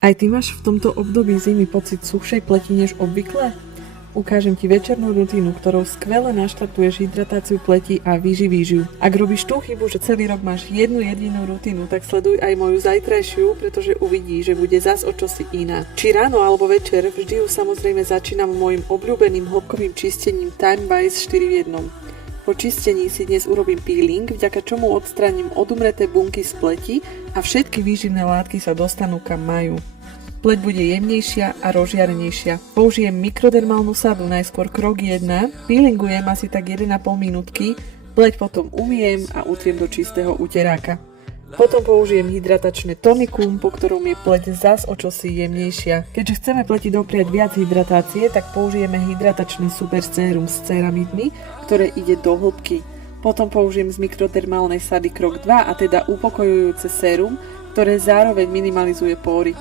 Aj ty máš v tomto období zimy pocit suchšej pleti než obvykle? Ukážem ti večernú rutínu, ktorou skvele naštartuješ hydratáciu pleti a vyživíš ju. Ak robíš tú chybu, že celý rok máš jednu jedinú rutínu, tak sleduj aj moju zajtrajšiu, pretože uvidíš, že bude zas o čosi iná. Či ráno alebo večer, vždy ju samozrejme začínam môjim obľúbeným hĺbkovým čistením Time Wise 4 v 1. Po čistení si dnes urobím peeling, vďaka čomu odstránim odumreté bunky z pleti a všetky výživné látky sa dostanú kam majú. Pleť bude jemnejšia a rozžiarenejšia. Použijem mikrodermálnu sadu, najskôr krok 1, peelingujem asi tak 1,5 minútky, pleť potom umyjem a utriem do čistého uteráka. Potom použijem hydratačné tonikum, po ktorom je pleť zas o čosi jemnejšia. Keďže chceme pleti dopriať viac hydratácie, tak použijeme hydratačný super sérum s ceramidmi, ktoré ide do hĺbky. Potom použijem z mikrodermálnej sady krok 2, a teda upokojujúce sérum, ktoré zároveň minimalizuje pory.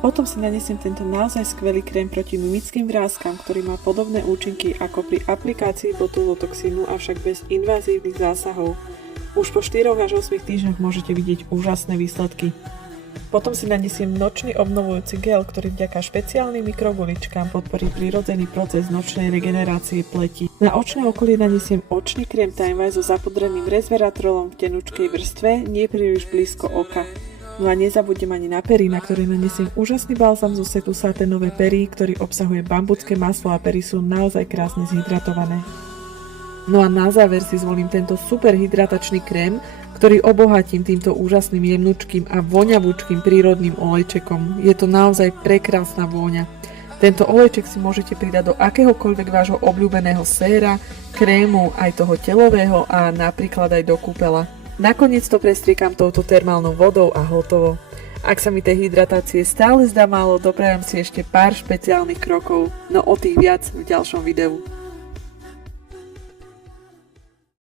Potom si nanesiem tento naozaj skvelý krém proti mimickým vráskam, ktorý má podobné účinky ako pri aplikácii botulotoxínu, avšak bez invazívnych zásahov. Už po 4 až 8 týždňoch môžete vidieť úžasné výsledky. Potom si nanesiem nočný obnovujúci gel, ktorý vďaka špeciálnym mikroguličkám podporí prirodzený proces nočnej regenerácie pleti. Na očné okolie nanesiem očný krém Time Wise so zapudreným resveratrolom v tenučkej vrstve, nie príliš blízko oka. No a nezabudnem ani na pery, na ktoré nanesiem úžasný balzam zo setu saténové pery, ktorý obsahuje bambucké maslo a pery sú naozaj krásne zhydratované. No a na záver si zvolím tento super hydratačný krém, ktorý obohatím týmto úžasným jemnučkým a voňavúčkým prírodným olejčekom. Je to naozaj prekrásna vôňa. Tento olejček si môžete pridať do akéhokoľvek vášho obľúbeného séra, krému, aj toho telového a napríklad aj do kúpela. Nakoniec to prestriekam touto termálnou vodou a hotovo. Ak sa mi tej hydratácie stále zdá málo, doprajem si ešte pár špeciálnych krokov, no o tých viac v ďalšom videu.